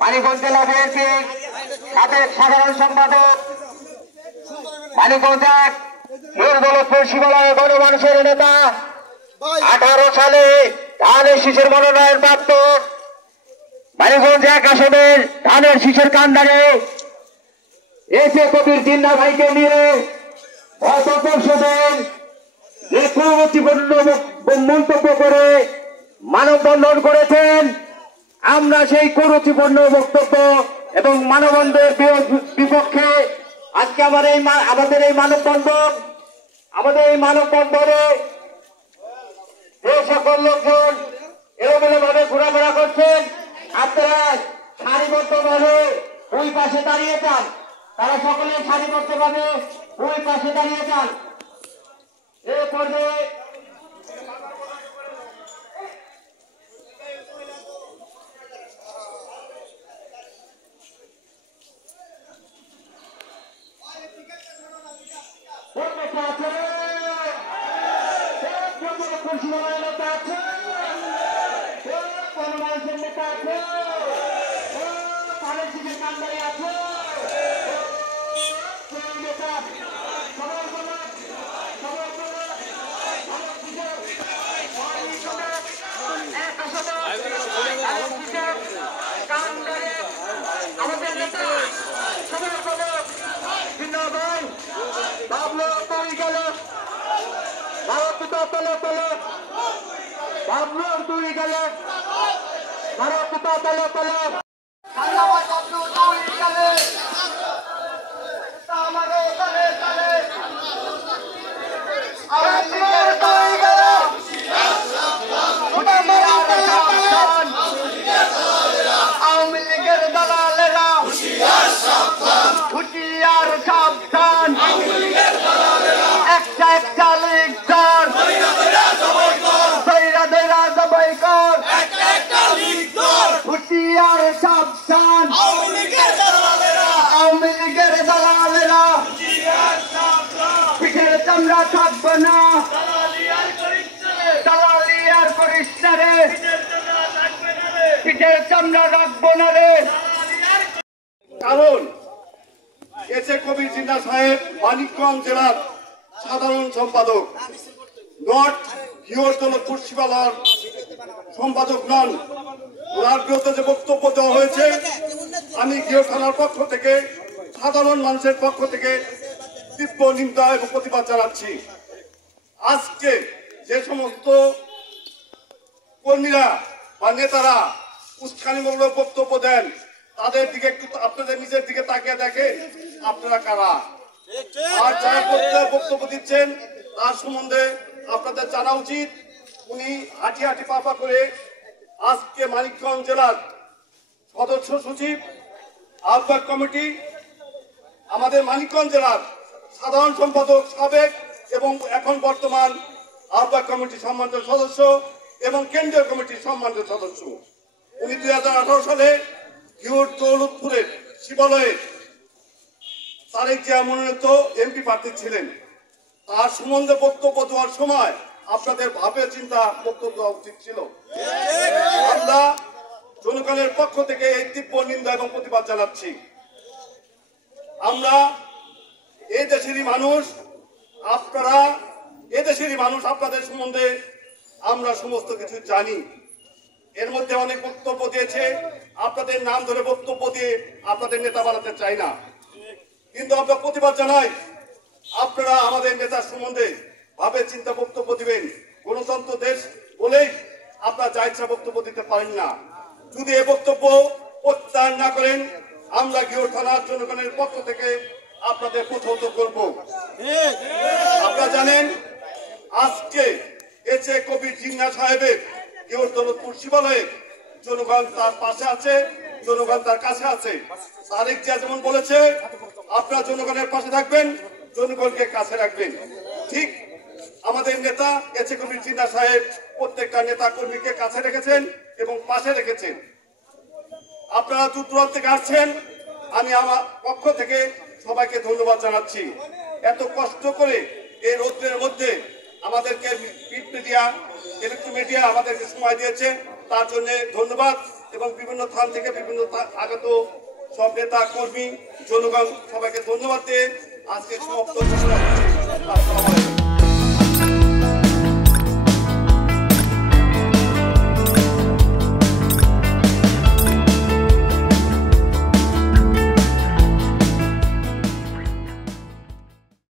মানিকগঞ্জ জেলা বিএনপির সাবেক সাধারণ সম্পাদক, মানিকগঞ্জ এক দৌলতপুর শিবালয় গণমানুষের নেতা, 18 সালে ধানের শীষের মনোনয়ন প্রাপ্ত, মানিকগঞ্জ এক আসনের ধানের শীষের কান্দারে এসে কবির জিন্না ভাইকে নিয়ে গত পরশুদিন যে কুরুচিপূর্ণ মন্তব্য করে মানববন্ধন করেছেন, আমরা সেই কুরুচিপূর্ণ বক্তব্য এবং মানববন্ধনের বিপক্ষে আজকে আমাদের এই মানববন্ধনে যে সকল লোকজন এলোমেলো ভাবে ঘোরাফেরা করছেন, আপনারা সারিবদ্ধভাবে ওই পাশে দাঁড়িয়ে যান। তারা সকলে সারিবদ্ধভাবে ওই পাশে দাঁড়িয়ে যান। এ পর্যায়ে থাকবে না, দালালি আর করিস না রে, পিঠের চামড়া রাখবো না রে। কারণ এসে কবির জিন্না সাহেব মানিকগঞ্জ জেলার সাধারণ সম্পাদক, নর্থ হিওর দৌলতপুর শিবালয়ের সম্পাদক নন। ওনার বিরুদ্ধে যে বক্তব্য দেওয়া হয়েছে, আমি গিয়ে থানার পক্ষ থেকে, সাধারণ মানুষের পক্ষ থেকে তীব্র নিন্দা এবং প্রতিবাদ জানাচ্ছি। আজকে যে সমস্ত কর্মীরা বা নেতারা উস্কানিমূলক বক্তব্য দেন, তাদের দিকে একটু আপনাদের নিজের দিকে তাকিয়ে দেখেন আপনারা কারা, আর যারা বক্তব্য দিচ্ছেন তার সম্বন্ধে আপনাদের জানা উচিত। উনি হাঁটি হাঁটি পাপা করে আজকে মানিকগঞ্জ জেলার সদস্য সচিব, আহ্বায়ক কমিটি, আমাদের মানিকগঞ্জ জেলার সাধারণ সম্পাদক সাবেক এবং এখন বর্তমান আহ্বায়ক কমিটির সম্মানিত সদস্য এবং কেন্দ্রীয় কমিটির সম্মানিত সদস্য। উনি 2018 সালে ঘিওর দৌলতপুরের শিবালয়ে তারেক জিয়া মনোনীত এমপি প্রার্থী ছিলেন। তার সম্বন্ধে বক্তব্য দেওয়ার সময় আপনাদের ভাবে চিন্তা বক্তব্য দেওয়া উচিত ছিল। আমরা জনগণের পক্ষ থেকে এই তীব্র নিন্দা এবং প্রতিবাদ জানাচ্ছি। আমরা এই দেশেরই মানুষ, আপনারা এদেশেরই মানুষ, আপনাদের সম্বন্ধে আমরা সমস্ত কিছু জানি। এর মধ্যে অনেক বক্তব্য দিয়েছে, আপনাদের নাম ধরে বক্তব্য দিয়ে আপনাদের নেতা বানাতে চাই না, কিন্তু আমরা প্রতিবাদ জানাই আপনারা আমাদের নেতার সম্বন্ধে ভাবে চিন্তা বক্তব্য দিবেন। গণতন্ত্র দেশ বলেই আপনারা যা ইচ্ছা বক্তব্য দিতে পারেন না। যদি এ বক্তব্য প্রত্যাহার না করেন, আমরা ঘিওর থানার জনগণের পক্ষ থেকে আপনাদের প্রতিহত করব। আপনারা জানেন আজকে এসে কবির জিন্না সাহেবের ঘিওর দৌলতপুর শিবালয়ে জনগণ তার পাশে আছে, জনগণ তার কাছে আছে। তারেক জিয়া যেমন বলেছে আপনারা জনগণের পাশে থাকবেন, জনগণকে কাছে রাখবেন, ঠিক আমাদের নেতা এসে কবির জিন্না সাহেব প্রত্যেকটা নেতা কর্মীকে কাছে রেখেছেন এবং পাশে রেখেছেন। আপনারা দূর দূরান্ত থেকে আসছেন, আমি আমার পক্ষ থেকে সবাইকে ধন্যবাদ জানাচ্ছি। এত কষ্ট করে এই রোদ্রের মধ্যে আমাদেরকে প্রিন্ট মিডিয়া, ইলেকট্রনিক মিডিয়া আমাদেরকে সময় দিয়েছে, তার জন্য ধন্যবাদ এবং বিভিন্ন স্থান থেকে বিভিন্ন আগত সব নেতা কর্মী জনগণ সবাইকে ধন্যবাদ দিয়ে আজকে সমাপ্ত।